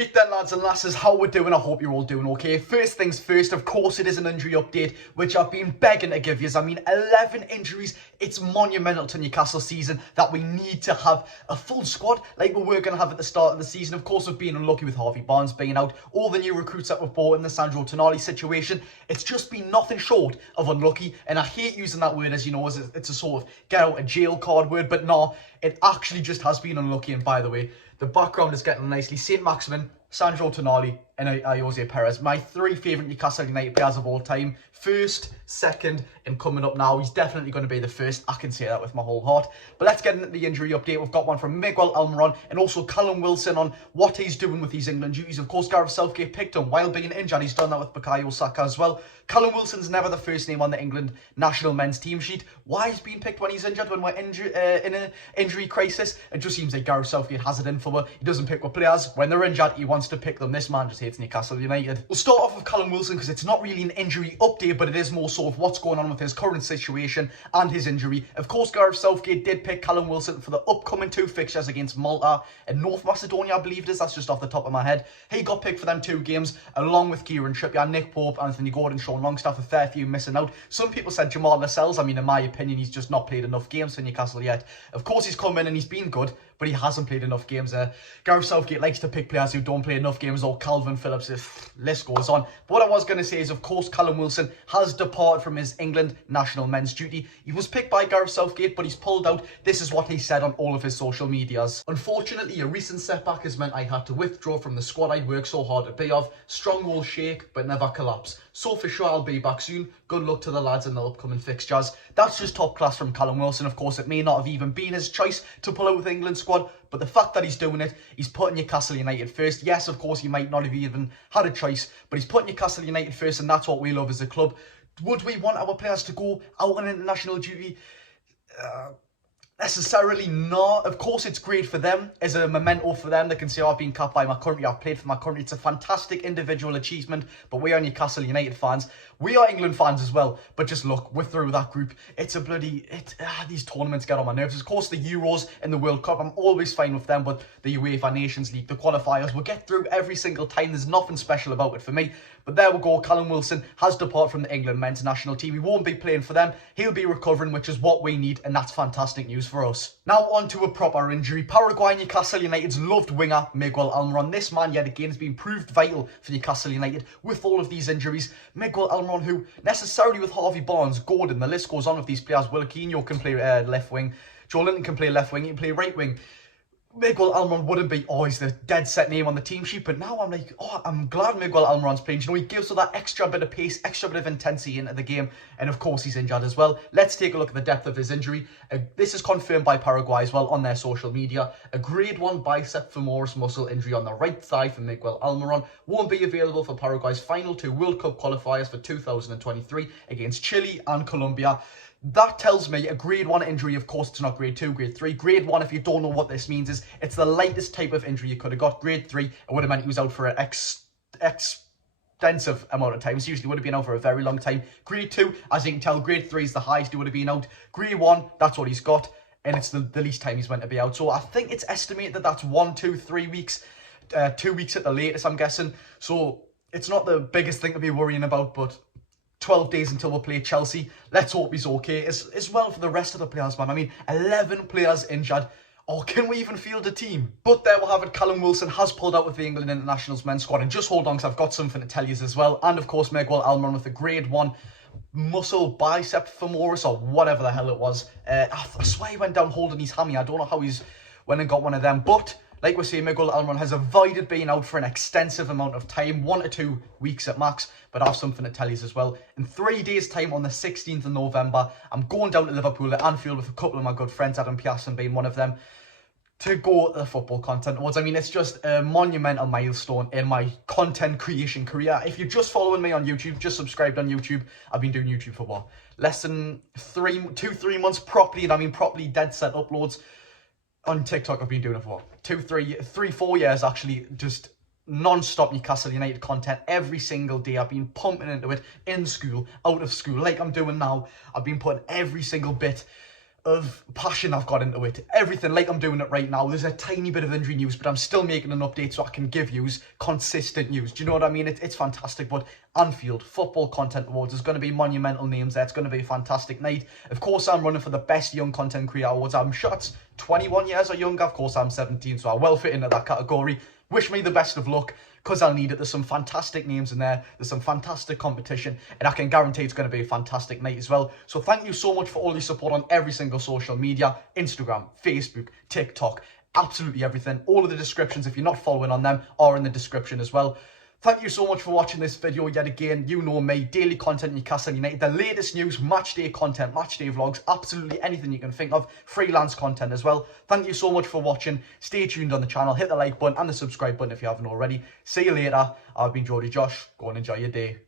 Right then, lads and lasses, how we're doing? I hope you're all doing okay. First things first, of course, it is an injury update, which I've been begging to give you. I mean, 11 injuries. It's monumental to Newcastle season that we need to have a full squad like we were going to have at the start of the season. Of course, we've been unlucky with Harvey Barnes being out, all the new recruits that we've bought in the Sandro Tonali situation. It's just been nothing short of unlucky, and I hate using that word, as you know, it's a sort of get out of jail card word, but no, it actually just has been unlucky. And by the way, the background is getting nicely. St. Maximin, Sandro Tonali, and Jose Perez. My three favourite Newcastle United players of all time. First, second, and coming up now, he's definitely going to be the first. I can say that with my whole heart. But let's get into the injury update. We've got one from Miguel Almiron and also Callum Wilson on what he's doing with these England duties. Of course, Gareth Southgate picked him while being injured. He's done that with Bukayo Saka as well. Callum Wilson's never the first name on the England national men's team sheet. Why he's been picked when he's injured, when we're in an injury crisis? It just seems like Gareth Southgate has it in for her. He doesn't pick with players. When they're injured, he wants to pick them. This man just hates Newcastle United. We'll start off with Callum Wilson because it's not really an injury update, but it is more so of what's going on with his current situation and his injury. Of course, Gareth Southgate did pick Callum Wilson for the upcoming two fixtures against Malta and North Macedonia, I believe it is. That's just off the top of my head. He got picked for them two games, along with Kieran Trippier, Nick Pope, Anthony Gordon, Sean Longstaff, a fair few missing out. Some people said Jamal Lascelles. I mean, in my opinion, he's just not played enough games for Newcastle yet. Of course, he's come in and he's been good, but he hasn't played enough games. Gareth Southgate likes to pick players who don't play enough games, or Calvin Phillips, if list goes on. But what I was going to say is, of course, Callum Wilson has departed from his England national men's duty. He was picked by Gareth Southgate, but he's pulled out. This is what he said on all of his social medias. Unfortunately, a recent setback has meant I had to withdraw from the squad I'd worked so hard to be of. Strong will shake, but never collapse. So for sure, I'll be back soon. Good luck to the lads in the upcoming fixtures. That's just top class from Callum Wilson. Of course, it may not have even been his choice to pull out with the England squad, but the fact that he's doing it, he's putting Newcastle United first. Yes, of course, he might not have even had a choice, but he's putting Newcastle United first, and that's what we love as a club. Would we want our players to go out on international duty? Necessarily not. Of course, it's great for them as a memento for them. They can say, oh, I've been capped by my country, I've played for my country. It's a fantastic individual achievement, but we are Newcastle United fans. We are England fans as well, but just look, we're through that group. It's a bloody, these tournaments get on my nerves. Of course, the Euros and the World Cup, I'm always fine with them, but the UEFA Nations League, the qualifiers, we'll get through every single time. There's nothing special about it for me. But there we go, Callum Wilson has departed from the England men's national team. He won't be playing for them. He'll be recovering, which is what we need, and that's fantastic news for us. Now on to a proper injury. Paraguay Newcastle United's loved winger, Miguel Almiron. This man yet again has been proved vital for Newcastle United with all of these injuries. Miguel Almiron, who necessarily with Harvey Barnes, Gordon, the list goes on with these players. Wilkinho can play left wing. Joe Linton can play left wing. He can play right wing. Miguel Almiron wouldn't be always the dead set name on the team sheet, but now I'm like, oh, I'm glad Miguel Almiron's playing. You know, he gives us that extra bit of pace, extra bit of intensity into the game, and of course he's injured as well. Let's take a look at the depth of his injury. This is confirmed by Paraguay as well on their social media. A grade 1 bicep femoris muscle injury on the right thigh for Miguel Almiron. Won't be available for Paraguay's final two World Cup qualifiers for 2023 against Chile and Colombia. That tells me a grade 1 injury. Of course, it's not grade 2, grade 3. Grade 1, if you don't know what this means, is it's the lightest type of injury you could have got. Grade 3, it would have meant he was out for an extensive amount of time. Seriously, would have been out for a very long time. Grade 2, as you can tell, grade 3 is the highest he would have been out. Grade 1, that's what he's got, and it's the least time he's meant to be out. So I think it's estimated that that's 1, 2, 3 weeks. 2 weeks at the latest, I'm guessing. So it's not the biggest thing to be worrying about, but 12 days until we'll play Chelsea. Let's hope he's okay. As well for the rest of the players, man. I mean, 11 players injured. Or can we even field a team? But there we'll have it. Callum Wilson has pulled out with the England Internationals men's squad. And just hold on, because I've got something to tell you as well. And of course, Miguel Almiron with the grade 1 muscle bicep femoris, or whatever the hell it was. I swear he went down holding his hammy. I don't know how he's went and got one of them. But like we say, Miguel Almiron has avoided being out for an extensive amount of time, 1 to 2 weeks at max. But I have something to tell you as well. In 3 days' time, on the 16th of November, I'm going down to Liverpool at Anfield with a couple of my good friends, Adam Piasson being one of them, to go to the Football Content Awards. I mean, it's just a monumental milestone in my content creation career. If you're just following me on YouTube, just subscribed on YouTube. I've been doing YouTube for what? Less than 3 months properly, and I mean properly dead set uploads. On TikTok, I've been doing it for what? 4 years actually, just non-stop Newcastle United content every single day. I've been pumping into it in school, out of school, like I'm doing now. I've been putting every single bit of passion I've got into it. Everything like I'm doing it right now. There's a tiny bit of injury news, but I'm still making an update so I can give you consistent news. Do you know what I mean? It's fantastic. But Anfield Football Content Awards, there's going to be monumental names there. It's going to be a fantastic night. Of course, I'm running for the Best Young Content Creator Awards. I'm sure it's 21 years or younger. Of course, I'm 17, so I well fit into that category. Wish me the best of luck, because I'll need it. There's some fantastic names in there. There's some fantastic competition, and I can guarantee it's going to be a fantastic night as well. So thank you so much for all your support on every single social media, Instagram, Facebook, TikTok, absolutely everything. All of the descriptions, if you're not following on them, are in the description as well. Thank you so much for watching this video yet again. You know me, daily content Newcastle United, the latest news, match day content, match day vlogs, absolutely anything you can think of, freelance content as well. Thank you so much for watching. Stay tuned on the channel, hit the like button and the subscribe button if you haven't already. See you later. I've been Geordie Josh. Go and enjoy your day.